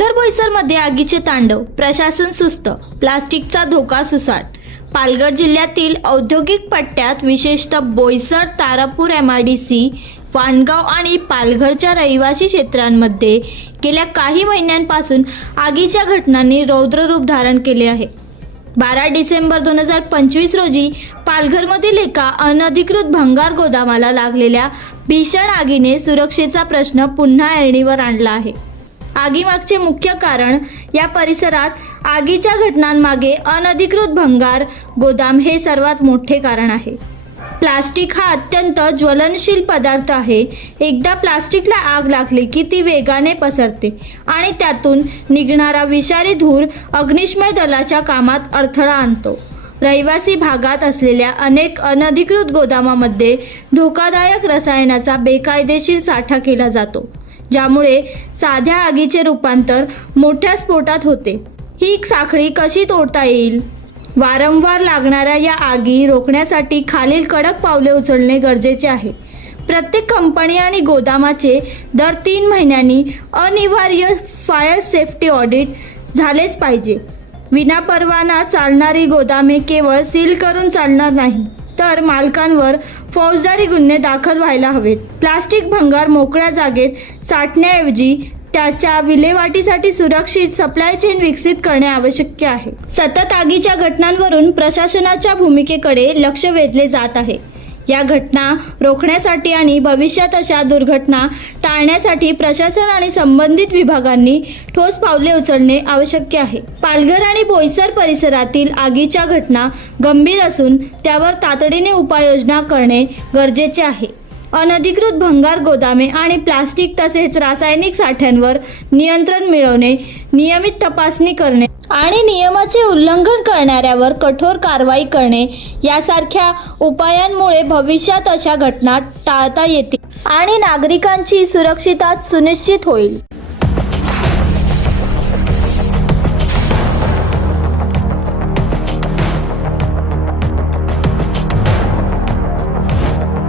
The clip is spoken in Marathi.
पालघर बोईसरमध्ये आगीचे तांडव, प्रशासन सुस्त, प्लास्टिकचा धोका सुसाट। पालघर जिल्ह्यातील औद्योगिक पट्ट्यात विशेषतः बोईसर, तारापूर, MIDC, वाणगाव आणि पालघरच्या रहिवासी क्षेत्रांमध्ये गेल्या काही महिन्यांपासून आगीच्या घटनांनी रौद्र रूप धारण केले आहे। 12 डिसेंबर 2025 रोजी पालघरमधील एका अनधिकृत भंगार गोदामाला लागलेल्या भीषण आगीने सुरक्षेचा प्रश्न पुन्हा ऐरणीवर आणला आहे। आगीमागचे मुख्य कारण या परिसरात आगीच्या घटनांमागे अनधिकृत भंगार गोदाम हे सर्वात मोठे कारण आहे। प्लास्टिक हा अत्यंत ज्वलनशील पदार्थ आहे। एकदा प्लास्टिकला आग लागली की ती वेगाने पसरते आणि त्यातून निघणारा विषारी धूर अग्निशमन दलाच्या कामात अडथळा आणतो। रहिवासी भागात असलेल्या अनेक अनधिकृत गोदामामध्ये धोकादायक रसायनाचा बेकायदेशीर साठा केला जातो, ज्यामुळे साध्या आगीचे रूपांतर मोठ्या स्फोटात होते। ही साखळी कशी तोडता येईल? वारंवार लागणाऱ्या या आगी रोखण्यासाठी खालील कडक पावले उचलणे गरजेचे आहे। प्रत्येक कंपनी आणि गोदामाचे दर 3 महिन्यांनी अनिवार्य फायर सेफ्टी ऑडिट झालेच पाहिजे। विनापरवाना चालणारी गोदामे केवळ सील करून चालणार नाही, तर मालकांवर फौजदारी गुन्हे दाखल व्हायला हवेत। प्लास्टिक भंगार मोकळ्या जागेत साठण्याऐवजी त्याच्या विल्हेवाटीसाठी सुरक्षित सप्लाय चेन विकसित करणे आवश्यक आहे। सतत आगीच्या घटनांवरून प्रशासनाच्या भूमिकेकडे लक्ष वेधले जात आहे। या घटना रोखण्यासाठी आणि भविष्यात अशा दुर्घटना टाळण्यासाठी प्रशासन आणि संबंधित विभागांनी ठोस पावले उचलणे आवश्यक आहे। पालघर आणि बोईसर परिसरातील आगीच्या घटना गंभीर असून त्यावर तातडीने उपाययोजना करणे गरजेचे आहे। अनधिकृत भंगार गोदामे आणि प्लास्टिक तसेच रासायनिक साठ्यांवर नियंत्रण मिळवणे, नियमित तपासणी करणे आणि नियमाचे उल्लंघन करणाऱ्यावर कठोर कारवाई करणे यासारख्या उपायांमुळे भविष्यात अशा घटना टाळता येतील आणि नागरिकांची सुरक्षितता सुनिश्चित होईल।